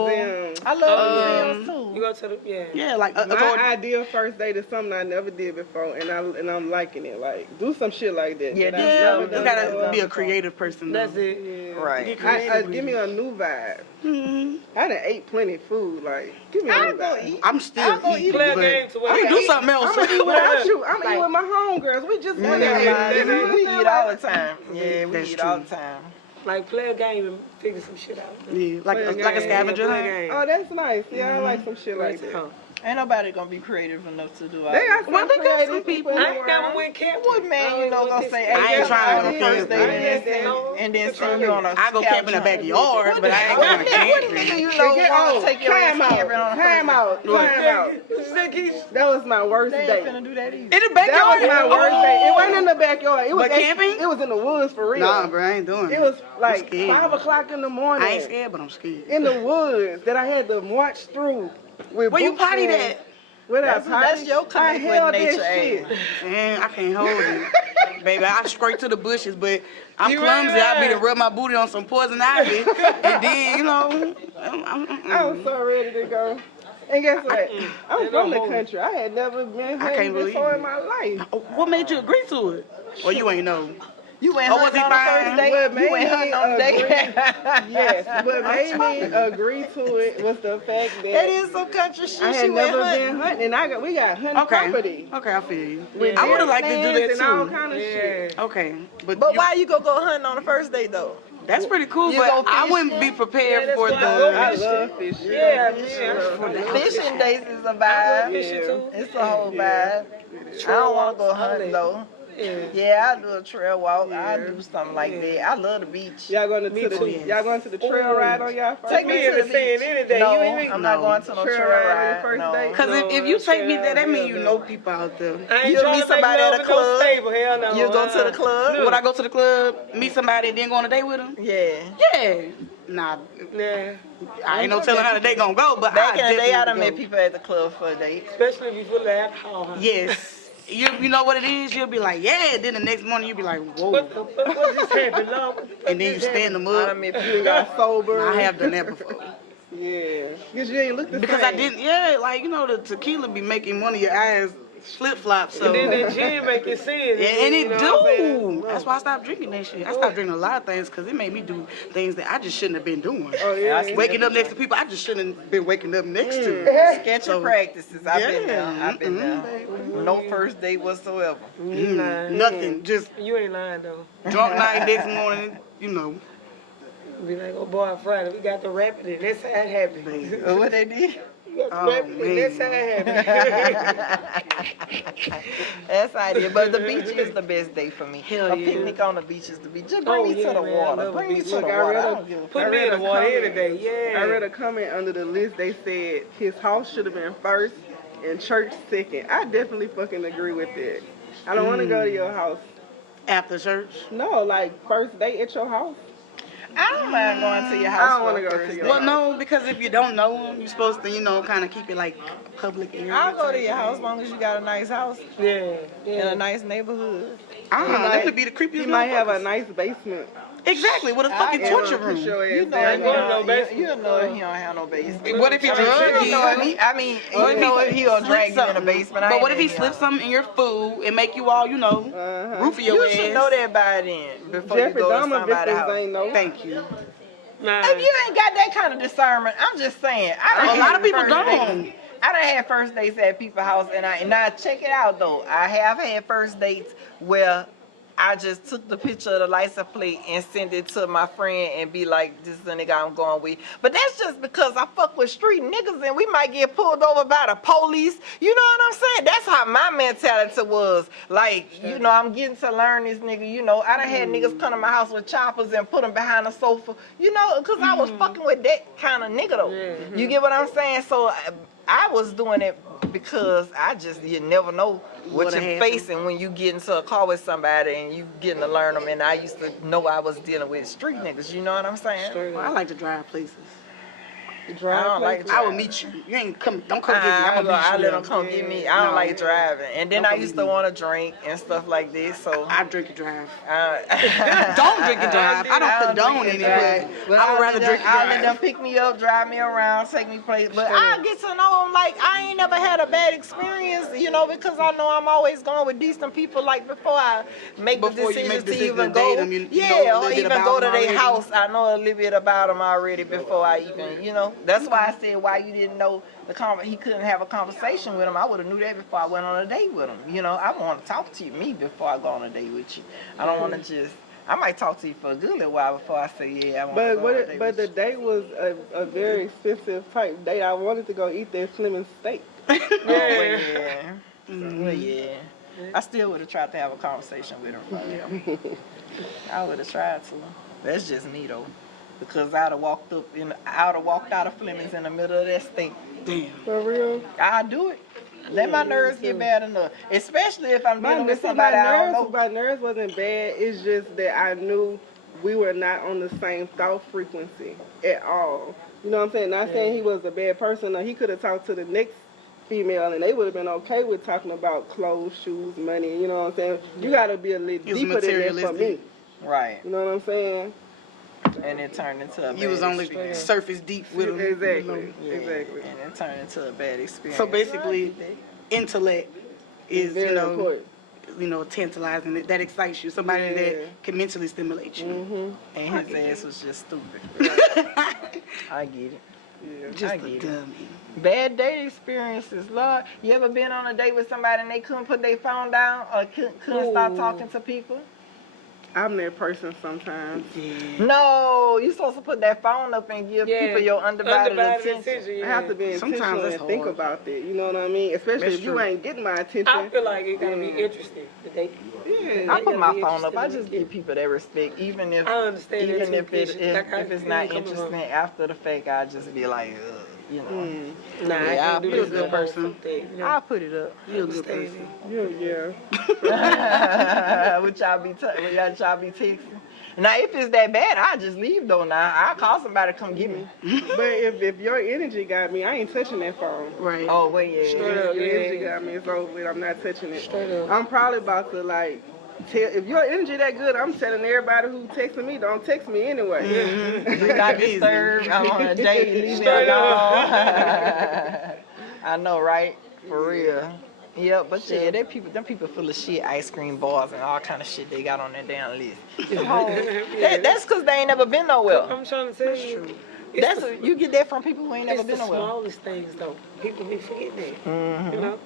Museum. I love museums too. You go to the, yeah. Yeah, like My ideal first date is something I never did before, and I'm liking it. Like, do some shit like that. Yeah, that I've yeah, never you done gotta before. be a creative person. That's though. it. Right. Get creative. Give me a new vibe. Mhm. I done ate plenty of food. Like, give me a new vibe. I'm still eating, Play a but game to we can do something else. I'm gonna eat without you. I'm gonna eat with my homegirls. We just went out. We eat all the time. Yeah, we That's eat all true. the time. Like play a game and figure some shit out. Yeah, like Play a a game. scavenger Play a hunt. game. Oh, that's nice. Yeah, I like some shit like that. Ain't nobody gonna be creative enough to do all They got that. some they got creative some people in I the ain't never world. went camping. What man you know gonna say, I ain't hey, trying to on the go first date camping. and then send you on a I go scavenger camp in the hunt? backyard, but I ain't What going nigga camping. you know wanna take your ass time camping on out. a Time first out. Time out. That was my worst date? They date. ain't finna do that either. In the That backyard? was my worst date. It wasn't in the backyard. It was But camping? It was in the woods for real. Nah, bro, I ain't doing it. It was like scared. 5 o'clock in the morning. I ain't scared, but I'm scared. In the woods that I had to march through. With Where you boots potty on. at? Where I That's your I connect held with nature, that shit. Man, I can't hold it. Baby, I straight to the bushes, but I'm You clumsy. right I be to there. rub my booty on some poison ivy, and then, you know, I was so ready to go. And guess what? I'm Ain't from no the hold. country. I had never been I hurt can't believe before it. in my life. what made you agree to it? Or you ain't know? You went Oh, was hunting he on the fine? first date? What You made went me hunting on the date? Yes, what made me agree to it was the fact That that is some country shit. I She had went never hunting. been hunting, and we got hunting Okay. property. Okay, I feel you. With I would have deer liked to do stands that and all too. kind of shit. Okay, but But you- why you go hunting on the first date though? that's pretty cool, You but go I fishing? wouldn't be prepared Yeah, for that's why I I the. love fishing. Yeah, yeah. Fishing days is a vibe. Fishing too. It's a whole vibe. I don't want to go hunting though. Yeah, I do a trail walk. I do something like that. I love the beach. Y'all going to y'all going to the trail ride on y'all first Take me to the beach. Any day. No, you ain't I'm not going to no trail ride. first No. date? Because if you take me there, that means you know people out there. You'll meet somebody at a club. Hell no. You go to the club. Would I go to the club, meet somebody, and then go on a date with them? Yeah. Yeah. Nah. Nah. I ain't no telling how the day gonna go, but Back I in the day, I done definitely met go. people at the club for a date. Especially if you full of alcohol. Huh? Yes. You know what it is? You'll be like, yeah. Then the next morning you'll be like, whoa. What just happened, Lord? And then you stay in the I mud. done met You got sober. I have done that before. Yeah. Because you ain't look the Because same. I didn't, yeah, like, you know, the tequila be making one of your eyes flip-flop, so. And then that gin make you see it. Yeah, and it you know what I'm saying? do. That's why I stopped drinking that shit. I stopped drinking a lot of things because it made me do things that I just shouldn't have been doing. Oh, yeah. Waking up next to people I just shouldn't have been waking up next to. Sketchy practices. I've been there. I've been there. Baby. No first date whatsoever. You lying. Nothing. Just You ain't lying though. drunk night next morning, you know. Be like, oh boy, Friday, we got the rapid in. That's how it happened. What they did? We got the Oh, rapid in. That's how it happened. That's how it is. But the beach is the best day for me. Hell A yeah. picnic on the beach is the beach. Just bring me to the man, I water. love a Bring me beach. to the Look, water. I don't give a Put I me read in the a water comment. any day, yeah. I read a comment under the list. They said his house should have been first and church second. I definitely fucking agree with that. I don't want to go to your house. After church. No, like first date at your house. I don't mind going to your I house. don't for wanna a go to first your date. Well, no, because if you don't know them, you're supposed to, you know, kind of keep it like a public area. I'll go to your house as long as you got a nice house Yeah, in a nice neighborhood. That could be the creepiest. You might have a motherfuckers. nice basement. Exactly, with a fucking And torture push room. your ass You know, down ain't going to no there. basement. you know if he don't have no basement. What if he You drugs don't know if you? he, I mean, you know if he gonna drag you in the basement. I But ain't what if he letting slips y'all. something in your food and make you all, you know, roofie your You ass? should know that by then before Jeffrey you go to Dahmer somebody's victims house. ain't know. Thank you. Nah. If you ain't got that kind of discernment, I'm just saying. I done A lot had of people first don't. dates- I done had first dates at people's house, and now check it out though. I have had first dates where I just took the picture of the license plate and sent it to my friend and be like, this is the nigga I'm going with. But that's just because I fuck with street niggas and we might get pulled over by the police. You know what I'm saying? That's how my mentality was. Like, you know, I'm getting to learn this nigga. You know, I done had niggas come to my house with choppers and put them behind the sofa. You know, because I was fucking with that kind of nigga though. You get what I'm saying? So I was doing it because you never know what What'll you're happen. facing when you get into a car with somebody and you getting to learn them. And I used to know I was dealing with street niggas. You know what I'm saying? Well, I like to drive places. I don't like I will meet you. You ain't come. Don't come get me. I'm gonna meet I you. let there. them come get me. I don't No. like driving. And then Don't I come used get to me. want to drink and stuff like this. So I drink and drive. I Don't drink and drive. I don't condone drink any, and drive. but I would rather drink and I'll let them drive. pick me up, drive me around, take me places. But I get to know them like I ain't never had a bad experience, you know, because I know I'm always going with decent people. Like before I make Before the you make decisions to decisions even to date go, them, you know a yeah, little or bit even about go to them their already. house. I know a little bit about them already before I even, you know. That's why I said why you didn't know he couldn't have a conversation with him. I would have knew that before I went on a date with him. You know, I want to talk to me before I go on a date with you. I don't want to just. I might talk to you for a good little while before I say yeah. I want to go on a date But with the you. date was a very expensive type date. I wanted to go eat that Fleming steak. Oh, well, yeah. Well, yeah. I still would have tried to have a conversation with him. For real. I would have tried to. That's just me though, because I'd have walked out of Fleming's in the middle of that steak. Damn. For real? I do it. Let my nerves get bad enough, especially if I'm dealing with somebody I don't know. My nerves wasn't bad. It's just that I knew we were not on the same thought frequency at all. You know what I'm saying? Not saying he was a bad person. Or he could have talked to the next female and they would have been okay with talking about clothes, shoes, money. You know what I'm saying? You got to be a little He was deeper than that for materialistic. me. Right. You know what I'm saying? And it turned into a bad You was only experience. surface deep with him. Exactly. Yeah. Exactly. And it turned into a bad experience. So basically, intellect is Very important. tantalizing. That excites you. Somebody Yeah. that can mentally stimulate you. Mm-hmm. And his ass was just stupid. I get it. Yeah. Just I a get it. dummy. Bad date experiences, Lord. You ever been on a date with somebody and they couldn't put their phone down or couldn't stop talking to people? I'm that person sometimes. No, you supposed to put that phone up and give people your undivided attention. I have to be intentional and think about that. You know what I mean? Especially if you ain't getting my attention. I feel like it gotta be interesting. Yeah. I put my phone up. I just give people that respect, even if I understand even that if too, if it's not interesting after the fact. I just be like, you know. Nah, I can't do You're a this good person. I'll put it up. You're a good person. Yeah. Would y'all be texting? Now, if it's that bad, I'll just leave though. Now, I'll call somebody to come get me. But if your energy got me, I ain't touching that phone. Right. Oh, well, yeah. Your energy got me, it's over with. I'm not touching it. Straight up. I'm probably about to like tell, if your energy that good, I'm telling everybody who texting me, don't text me anyway. Do not disturb. I'm on a date. Leave me alone. I know, right? For real. Yeah, but yeah, them people full of shit, ice cream bars and all kind of shit they got on their damn list. That's because they ain't never been nowhere. I'm trying to tell you. You get that from people who ain't never It's been the nowhere. smallest things though. People be forgetting that. You know?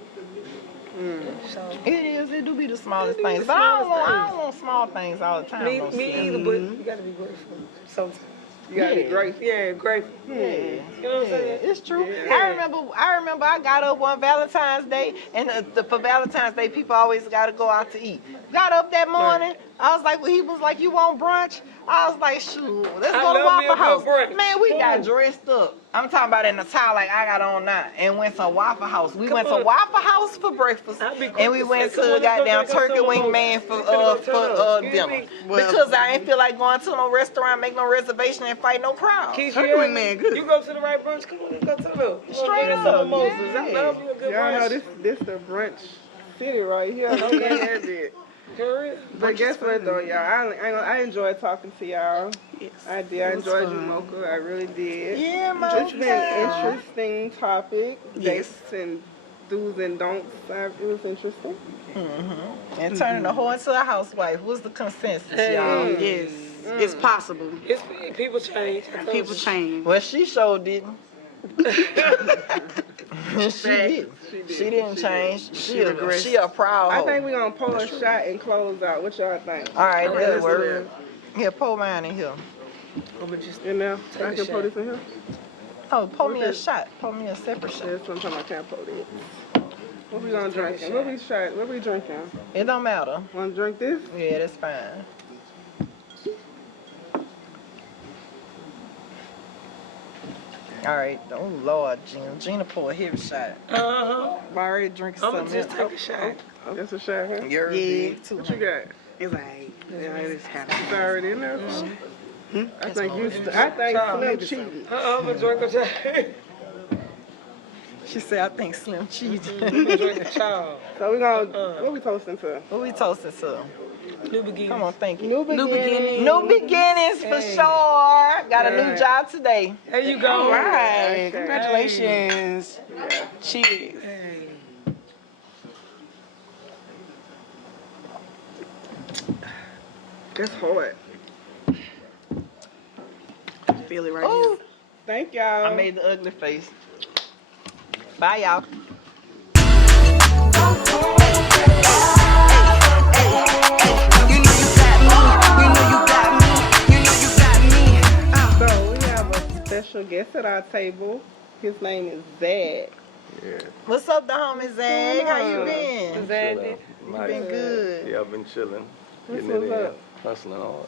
So, It do be the smallest things. But I don't want small things all the time. me either, but you gotta be grateful sometimes. You gotta be grateful. Yeah, grateful. Yeah, You know what I'm saying? it's true. I remember I got up on Valentine's Day, and for Valentine's Day, people always got to go out to eat. Got up that morning, I was like, well, he was like, you want brunch? I was like, shoot, let's go to love me a Waffle House. good brunch. Man, we got dressed up. I'm talking about in the towel like I got on now, and went to Waffle House. We went to Waffle House for breakfast, and we went to goddamn Turkey Wing Man for dinner. Because I ain't feel like going to no restaurant, make no reservation, and fight no crowd. Turkey Wing Man, good. You go to the right brunch, come on, let's go to the Straight up, some mimosas. I love you a good Y'all know brunch. this the brunch city right here. Don't get that bit. For real. But guess what though, y'all? I enjoyed talking to y'all. Yes. I did. I enjoyed you, Mocha. I really did. Yeah, It's man. been an interesting topic. Yes. Dates and do's and don'ts. It was interesting. And turning the whore into a housewife. What's the consensus, y'all? Yes. It's possible. It's people change. I told People you. change. Well, she sure didn't. She did. She didn't change. She a proud I hoe. think we're gonna pull a shot and close out. What y'all think? All right, let's that do work. Here, pour mine in here. I'ma just You know, I a can shot. pour this in here. Oh, pour me a shot. Pour me a separate shot. Yeah, sometimes I can't pour this. What we gonna drink? What we drinking? It don't matter. Wanna drink this? Yeah, that's fine. All right. Oh Lord, Gina pour a heavy shot. I'm already drinking I'ma something. just take a shot. That's a shot, huh? You're big too. What you got? It's like, yeah, it's kind of. It's already in there. I think Child, Slim cheating. I'ma drink a shot. She said, I think Slim cheating. I'ma drink a child. So we gonna what we toasting to? What we toasting to? New beginning. Come on, thank you. New beginning. New beginnings for sure. Got a new job today. There you go. All right. Okay. Congratulations. Cheers. Hey. That's hard. Feel it right Oh, Thank y'all. I made the ugly face. Bye, y'all. So we have a special guest at our table. His name is Zad. What's up, the homie Zach? How you been? Zandy. You been good. Yeah, I've been chilling, getting what's it in, up? hustling hard.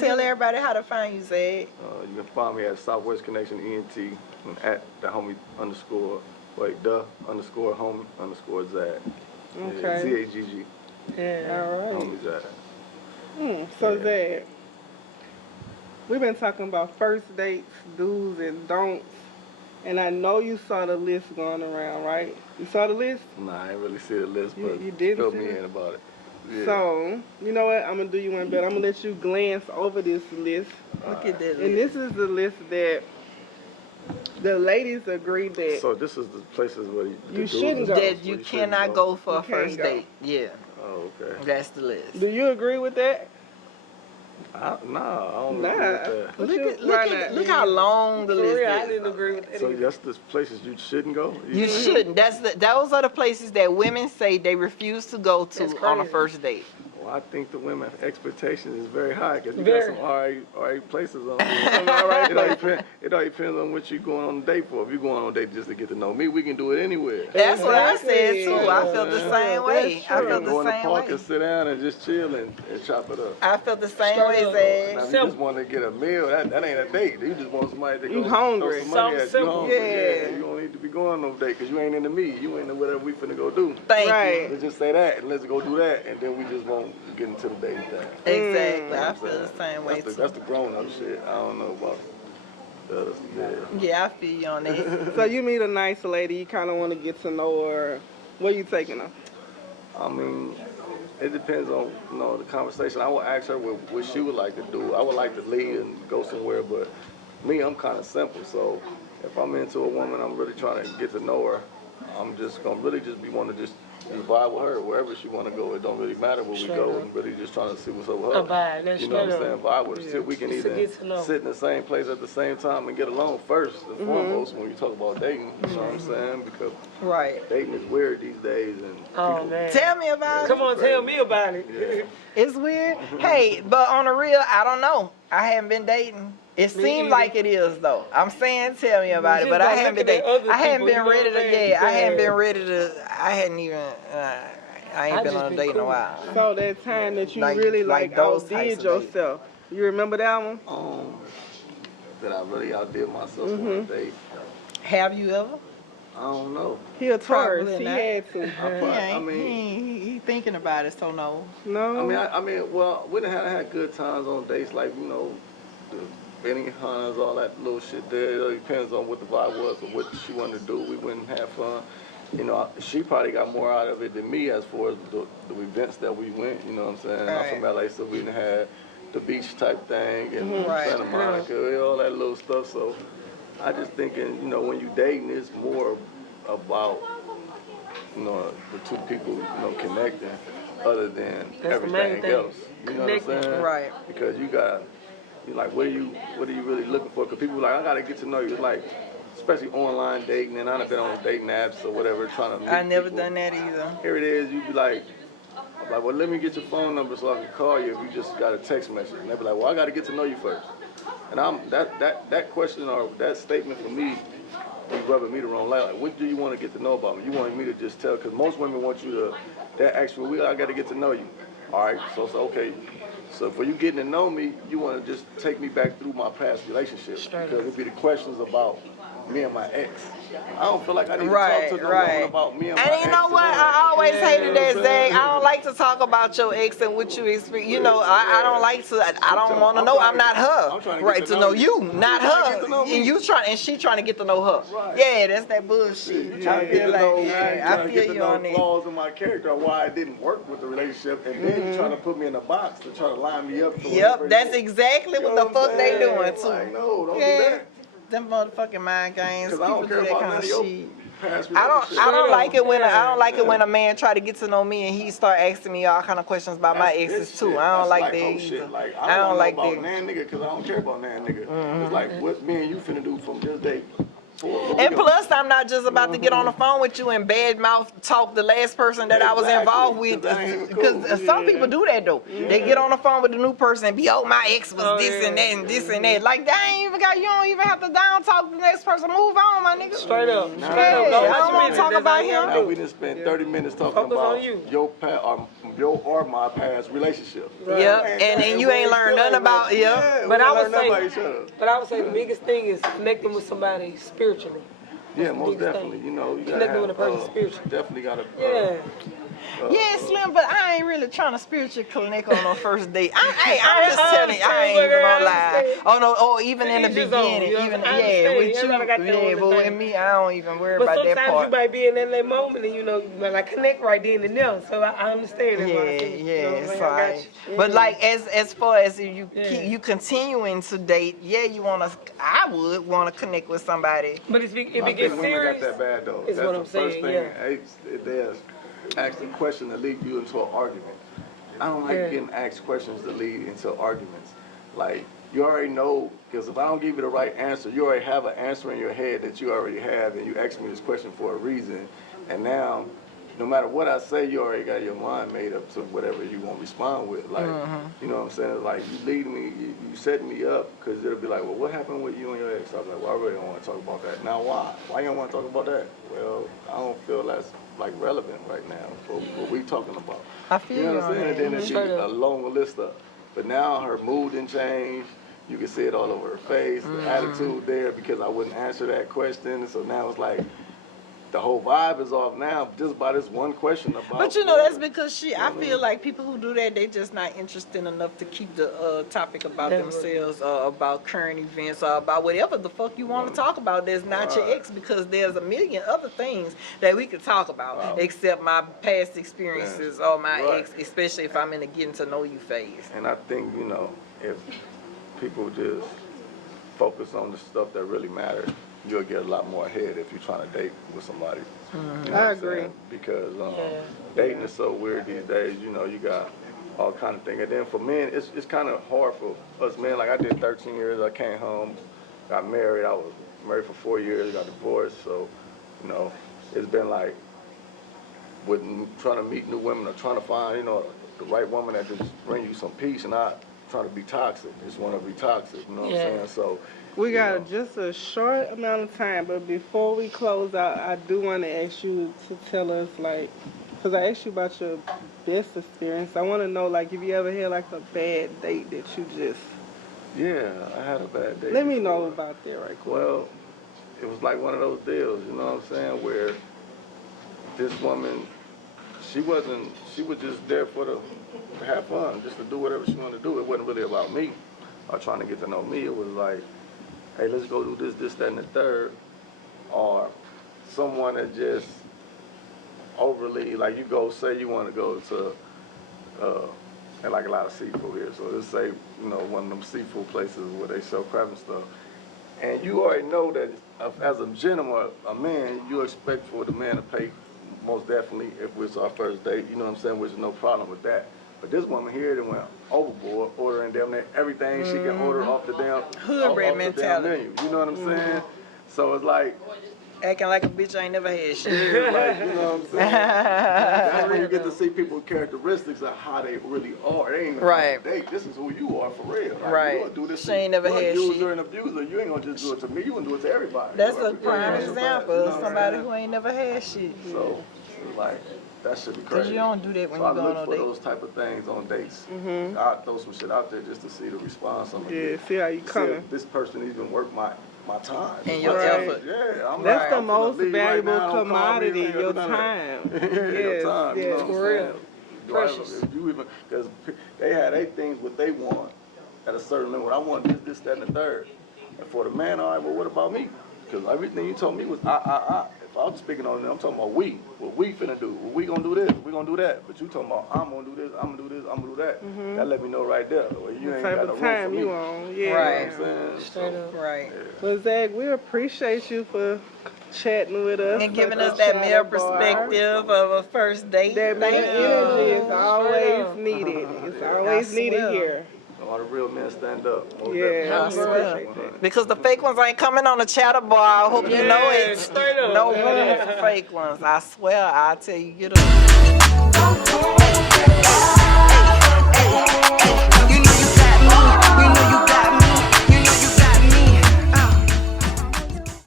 Tell everybody how to find you, Zach. You can find me at Southwest Connection ENT and at the homie underscore, wait, the underscore homie underscore Zad. Okay. Z-A-G-G, Yeah. All right. homie Zad. So Zad, we've been talking about first dates, do's and don'ts, and I know you saw the list going around, right? You saw the list? Nah, I ain't really see the list, but You didn't fill see me it? in about it. Yeah. So, you know what? I'm going to do you one better. I'm going to let you glance over this list. Look at that. And this is the list that the ladies agree that So this is the places where you You shouldn't go. That you cannot go for a You can't first go. date. Yeah, Oh, okay. that's the list. Do you agree with that? Nah, I don't Nah. agree with that. Look how long the For list real, I is. didn't agree with that. So either. that's the places you shouldn't go? You shouldn't. Those are the places that women say they refuse to go That's to on a crazy. first date. Well, I think the women's expectations is very high because you got some alright places on. It all depends on what you're going on a date for. If you're going on a date just to get to know me, we can do it anywhere. That's what I said too. I felt the same way. I We felt can go the in the same park way. and sit down and just chill and chop it up. I felt the same way, Now, Zach. if you just want to get a meal, that ain't a date. You just want somebody to go You hungry. throw some money at you. Something Hungry. simple. You don't need to be going on no date because you ain't into me. You ain't into whatever we finna go do. Thank Right. Let's just say that and let's go do that, and then we just won't get into the dating thing. you. Exactly. I I'm feel saying? the same way That's too. the grown up shit. I don't know about the others. Yeah. Yeah, I feel you on that. So you meet a nice lady, you kind of want to get to know her. Where you taking her? I mean, it depends on the conversation. I would ask her what she would like to do. I would like to leave and go somewhere, but me, I'm kind of simple. So if I'm into a woman, I'm really trying to get to know her. I'm just gonna really just be wanting to just vibe with her wherever she want to go. It don't really matter where we go. I'm really just trying to see what's up with her. Vibe, that's You know what I'm straight saying? up. Vibe with her. See if we can Just to either get to know. sit in the same place at the same time and get along first and foremost when you talk about dating. You know what I'm saying? Because Right. dating is weird these days, and Oh, people, man. Tell me about it. Come on, tell me about it. Yeah. It's weird. Hey, but on the real, I don't know. I haven't been dating. It seems either. like it is though. I'm saying tell me about it, You but just I don't haven't been look at dating. other I hadn't people, been you know ready what I'm to. saying? Yeah, I hadn't been Yeah. ready to. I hadn't even. I ain't I been just on a been date in a cool. while. So that time that you Like- really like like those outdid types of dates. yourself. You remember that one? that I really outdid myself on a date. Have you ever? I don't know. He a Probably tourist. He not. had to. He thinking about it, so no. No. I mean, well, we done had good times on dates, like, the Benny Hunters, all that little shit there. It depends on what the vibe was or what she wanted to do. We went and had fun. She probably got more out of it than me as far as the events that we went, you know what I'm saying? I'm from LA, so we done had the beach type thing and Right. Santa Monica, all that little stuff. So I just thinking, when you dating, it's more about, the two people, connecting other than That's the main everything thing. else. You know what I'm Connecting. saying? Right. Because you're like, what are you really looking for? Because people are like, I gotta get to know you. It's like, especially online dating, and I've been on dating apps or whatever, trying to meet I never people. done that either. Here it is, you be like, well, let me get your phone number so I can call you if you just got a text message. And they be like, well, I got to get to know you first. And that question or that statement for me be rubbing me the wrong way. Like, what do you want to get to know about me? You want me to just tell? Because most women want you to, that actually, I got to get to know you. All right, so okay. So for you getting to know me, you want to just take me back through my past relationships. Because it'd be the questions about me and my ex. I don't feel like I need to talk to no woman about me and my ex. And you know what? I always hated that, Zach. I don't like to talk about your ex and what you experience. I don't like to. I don't want to know. I'm not her. Right, to know you, not her. And she trying to get to know her. Yeah, that's that bullshit. I feel like, I feel you on that. Flaws in my character, or why it didn't work with the relationship, and then you trying to put me in a box to try to line me up. Yep, that's exactly what the fuck they doing too. Like, no, don't do that. Them motherfucking mind games. Because I don't care about none of your past relationships. I don't like it when a man try to get to know me and he start asking me all kind of questions about my exes too. I don't like that either. Like, I don't like about that. nan nigga because I don't care about nan nigga. It's like what me and you finna do from this day. And plus, I'm not just about to get on the phone with you and bad mouth talk the last person that I was involved with. Because some people do that though. They get on the phone with the new person and be, oh, my ex was this and that and this and that. Like, you don't even have to down talk the next person. Move on, my nigga. Straight up. Yeah, I don't want to talk about him. Now we done spent 30 minutes talking about your past or my past relationship. Yep, and then you ain't learned nothing about But I would say the biggest thing is connecting with somebody spiritually. Yeah, most definitely. You gotta Connecting with a person spiritually. Definitely gotta. Yeah, Slim, but I ain't really trying to spiritually connect on a first date. I'm just telling you, I ain't even gonna lie. Oh no, even in the beginning, but with me, I don't even worry about that part. But sometimes you might be in that moment and you like connect right then and there. So I understand that. But like as far as you continuing to date, I would wanna connect with somebody. But if it I gets think women serious, got that bad though. is That's what the I'm first saying. thing. There's asking questions that lead you into an argument. I don't like getting asked questions that lead into arguments. Like, you already know, because if I don't give you the right answer, you already have an answer in your head that you already have, and you ask me this question for a reason, and now no matter what I say, you already got your mind made up to whatever you want to respond with. Like, you know what I'm saying? It's like, you lead me, you set me up, because it'll be like, well, what happened with you and your ex? I'm like, well, I really don't want to talk about that. Now, why? Why you don't want to talk about that? Well, I don't feel that's, like, relevant right now for what we talking about. I feel you know what I'm on saying? that. And then it'd be a long list of, but now her mood didn't change. You can see it all over her face, the attitude there, because I wouldn't answer that question. So now it's like, the whole vibe is off now just by this one question about. But you know, that's because I feel like people who do that, they just not interested enough to keep the topic about themselves or about current events or about whatever the fuck you want to talk about that's not your ex, because there's a million other things that we could talk about except my past experiences or my ex, especially if I'm in a getting to know you phase. And I think, you know, if people just focus on the stuff that really matters, you'll get a lot more ahead if you're trying to date with somebody. You know I agree. because dating is so weird these days. You know, you got all kind of things. And then for men, it's kind of hard for us men. Like I did 13 years. I came home, got married. I was married for 4 years, got divorced. So, you know, it's been like with trying to meet new women or trying to find, you know, the right woman that just bring you some peace and not trying to be toxic. Just want to be toxic. You know what I'm saying? So. We got just a short amount of time, but before we close out, I do want to ask you to tell us, like, because I asked you about your best experience. I want to know, like, if you ever had, like, a bad date that you just... Yeah, I had a bad date. Let me know about that right quick. Well, it was like one of those deals, you know what I'm saying, where this woman, she was just there to have fun, just to do whatever she wanted to do. It wasn't really about me or trying to get to know me. It was like, hey, let's go do this, that, and the third. Or someone that just overly, like you go, say you want to go to, and like a lot of seafood here. So let's say, you know, one of them seafood places where they sell crab and stuff. And you already know that as a gentleman, a man, you expect for the man to pay most definitely if it's our first date, you know what I'm saying, which is no problem with that. But this woman here that went overboard, ordering damn near everything she can order off the damn Hood mentality. Menu. You know what I'm saying? So it's like acting like a bitch I ain't never had shit. like, you know what I'm saying? That's when you get to see people's characteristics of how they really are. They ain't gonna date. This is who you are for real. Like, you gonna do this. She ain't never had shit. User and abuser. You ain't gonna just do it to me. You gonna do it to everybody. That's a prime example of somebody who ain't never had shit. So it's like. That should be crazy. Because you don't do that when you go on a date. So I look for those type of things on dates. I throw some shit out there just to see the response. See how you coming. This person even worth my time. And your effort. Yeah, that's the most valuable commodity, your time. Your time, you know what I'm saying? Precious. Because they had 8 things what they want at a certain level. I want this, that, and the third. And for the man, all right, well, what about me? Because everything you told me was If I was speaking on it, I'm talking about we. What we finna do. Well, we gonna do this. We gonna do that. But you talking about I'm gonna do this. I'm gonna do this. I'm gonna do that. That let me know right there. Well, you ain't got no room for me. You on? Yeah. Right. You know what I'm saying? Straight up. Right. Yeah. Well, Zach, we appreciate you for chatting with us and giving us that male perspective of a first date. That male energy is always needed. It's always needed here. All the real men stand up. Yeah, I swear. Because the fake ones ain't coming on the chatter bar. I hope you know it. Straight up. No room for fake ones. I swear, I tell you, get up.